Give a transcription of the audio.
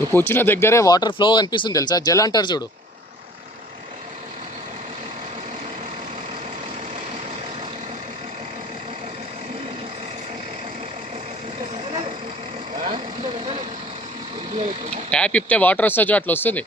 నువ్వు కూర్చున్న దగ్గరే వాటర్ ఫ్లో కనిపిస్తుంది తెలుసా, జల్ అంటారు చూడు. ట్యాప్ ఇప్పితే వాటర్ వస్తుంది, అట్లా వస్తుంది.